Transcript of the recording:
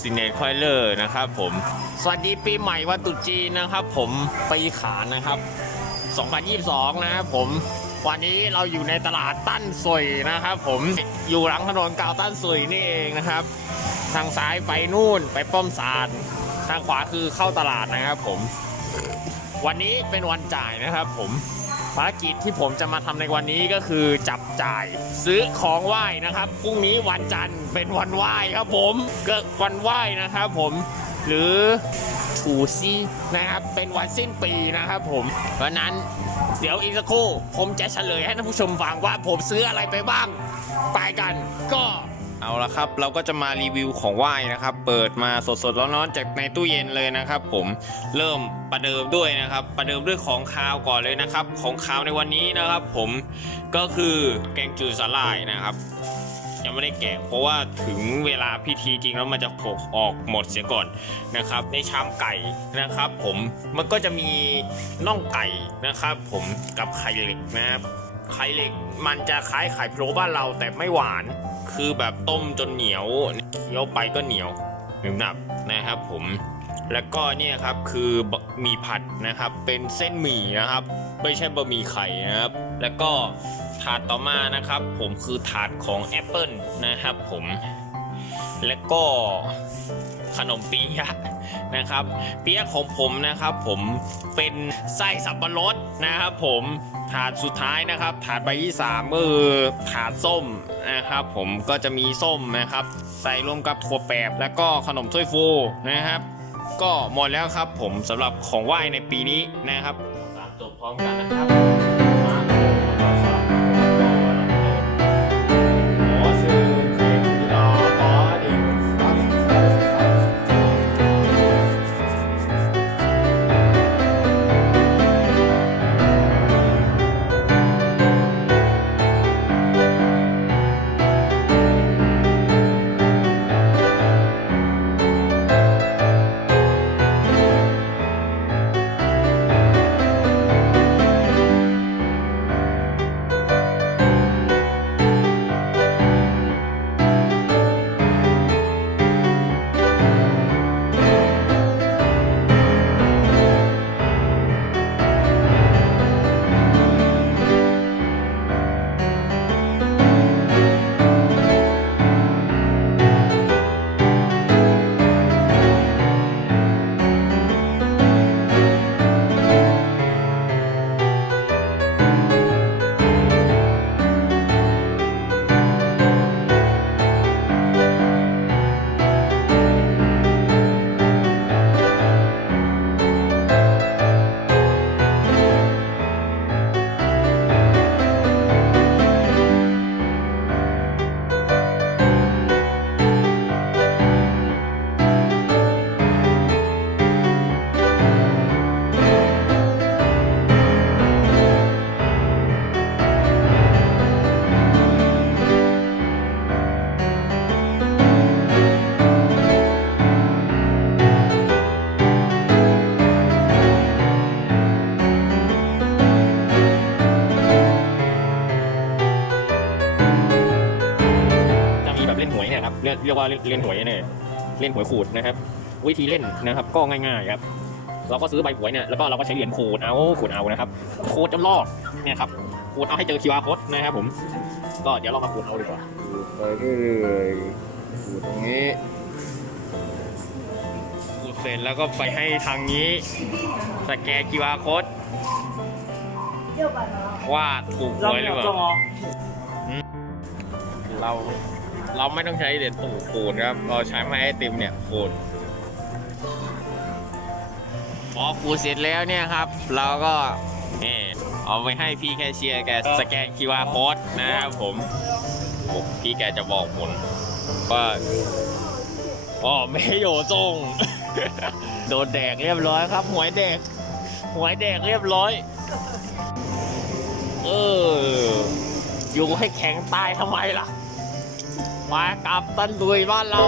ซินเนตคอยเลอร์นะครับผม สวัสดีปีใหม่วันตรุษจีนนะครับผมปีขานนะครับ 2022 นะครับผม วันนี้เราอยู่ในตลาดตั้นซุยนะครับผม อยู่หลังถนนเก่าตั้นซุยนี่เองนะครับ ทางซ้ายไปนู่นไปป้อมสารทางขวาคือเข้าตลาดนะครับผม วันนี้เป็นวันจ่ายนะครับผม ภารกิจที่ผมจะมาทำในวันนี้ก็คือจับจ่ายซื้อของไหว้นะครับพรุ่งนี้วันจันทร์เป็นวันไหว้ครับผมก็วันไหว้นะครับผมหรือถูซี่นะครับเป็นวันสิ้นปีนะครับผมเพราะนั้นเดี๋ยวอีกสักครู่ผมจะเฉลยให้ท่านผู้ชมฟังว่าผมซื้ออะไรไปบ้างไปกันก็ เอาละครับ เราก็จะมารีวิวของไหว้นะครับ เปิดมาสดๆร้อนๆจากในตู้เย็นเลยนะครับ ผมเริ่มประเดิมด้วยนะครับ ประเดิมด้วยของคาวก่อนเลยนะครับ ของคาวในวันนี้นะครับ ผมก็คือแกงจืดสาหร่ายนะครับ ยังไม่ได้แกะเพราะว่าถึงเวลาพิธีจริงแล้วมันจะหกออกหมดเสียก่อนนะครับ ในชามไก่นะครับ ผมมันก็จะมีน่องไก่นะครับ ผมกับไข่เหล็กนะครับ ไข่เหล็กมันจะคล้ายไข่พะโล้บ้านเราแต่ไม่หวาน คือแบบต้มจนเหนียวเคี้ยวไปก็เหนียวหนึบหนับนะครับผมแล้วก็เนี่ยครับคือบะหมี่ผัดนะครับเป็นเส้นหมี่นะครับ ไม่ใช่บะหมี่ไข่นะครับ แล้วก็ถาดต่อมานะครับ ผมคือถาดของแอปเปิลนะครับผมแล้วก็ขนมปี๊ยะนะครับเปี๊ยะของผมนะครับ ผมเป็นไส้สับปะรดนะครับ ผม ถาดสุดท้ายนะครับ ถาดใบที่สามก็คือถาดส้มนะครับ ผมก็จะมีส้มนะครับ ใส่รวมกับถั่วแปบแล้วก็ขนมถ้วยฟูนะครับ ก็หมดแล้วครับผมสำหรับของไหว้ในปีนี้นะครับสามจบพร้อมกันนะครับ ล่นหวยเนี่ยครับเรียกเรียกว่าเล่นเล่นหวยเนี่ยเล่นหวยขูดนะครับ วิธีเล่นนะครับ ก็ง่ายๆครับ เราก็ซื้อใบหวยเนี่ยแล้วก็เราก็ใช้เหรียญขูดเอาขูดเอานะครับขูดจนลอกเนี่ยครับขูดเอาให้เจอ QR code นะครับผมก็เดี๋ยวเรามาขูดเอาดีกว่าไปเรื่อยๆอยู่ตรงนี้ขูดเสร็จแล้วก็ไปให้ทางนี้สแกน QR code ว่าถูกหวยหรือเปล่าเรา เราไม่ต้องใช้เหรียญตู่ขูดครับ เราใช้ไม้ไอติมเนี่ยขูดพอขูดเสร็จแล้วเนี่ยครับ เราก็นี่เอาไปให้พี่แคชเชียร์แกสแกน QR code นะครับผมพี่แกจะบอกผลว่าอ๋อไม่โยจงโดนแดกเรียบร้อยครับหวยแดกหวยแดกเรียบร้อย เอออยู่ให้แข็งตายทำไมล่ะ มากลับตันลุยบ้านเรา